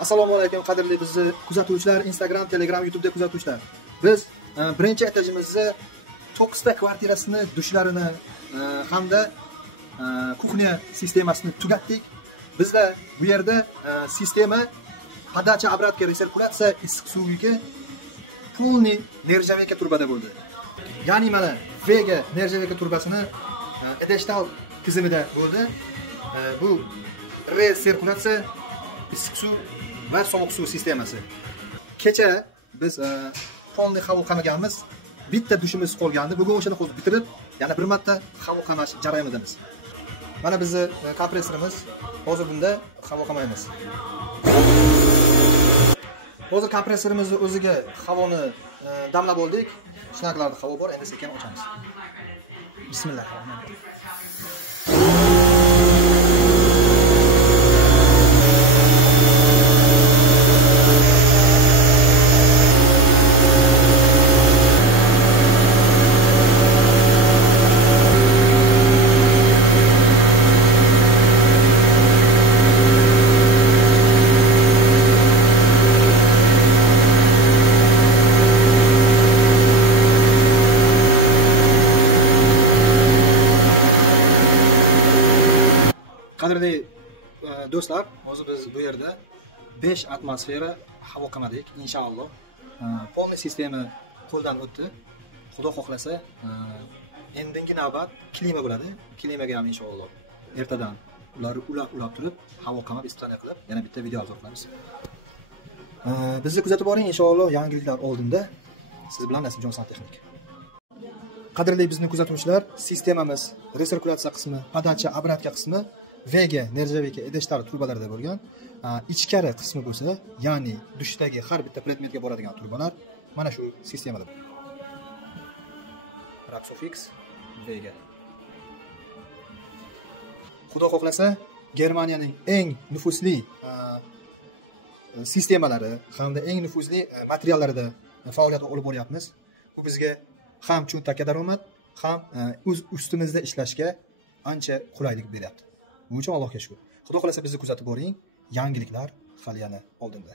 Assalomu alaykum qadrli bizni kuzatuvchilar, Instagram, Telegram, YouTube'da kuzatuvchilar. Biz birinchi etajimizda 9 ta kvartirasini, dushlarini hamda kuxnya sistemasini tugatdik. Bizda bu yerda sistema подача обратка resirkulyatsiya issiq suviga полный nержавейка turbada bo'ldi. Ya'ni mana V ga nержавейка turbasini edeshtal tizimida bo'ldi. Bu resirkulyatsiya issiq suv va sovuq suv sistemasi. Kecha biz polni havo qamaganmiz. Bitta dushimiz qolgandi. Bugun o'shani qo'yib bitirib, yana bir marta havo qamash jarayonidamiz. Mana bizni kompressorimiz. Hozir bunda havo qamaymiz. Hozir kompressorimizni o'ziga havoni damlab oldik. Shnaklarda havo bor, endi sekin ochamiz. Bismillahirrohmanirrohim. Qadrli do'stlar, hozir biz bu yerda 5 atmosfera havo qamadik, inshaalloh. Polniy sistema qo'ldan o'tdi. Xudo xohlasa, endingi navbat klima bo'ladi. Klimaga ham inshaalloh ertadan ularni ulab turib, havo qamab isitma qilib, yana bitta video olib qilamiz. Bizni kuzatib boring, inshaalloh yangiliklar oldinda. Siz bilan Nasibjon Santexnik. Qadrli bizni kuzatuvchilar, sistemamiz resirkulyatsiya qismi, подача обратка qismi V ga nержавейка edeshtal turbalarda bo'lgan. Ichkari qismi bo'lsa, ya'ni dushdagi har bitta predmetga boradigan turbalar mana shu sistemada. Raksofix V ga. Xudo xohlasa, Germaniyaning eng nufuzli sistemalari hamda eng nufuzli materiallarida faoliyat olib boryapmiz. Bu bizga ham cho'ntakka daromad, ham o'z ustimizda ishlashga ancha qulaylik beryapti. Buning uchun Allohga shukr. Xudo xolasa bizni kuzatib boring. Yangiliklar hali yana oldinda.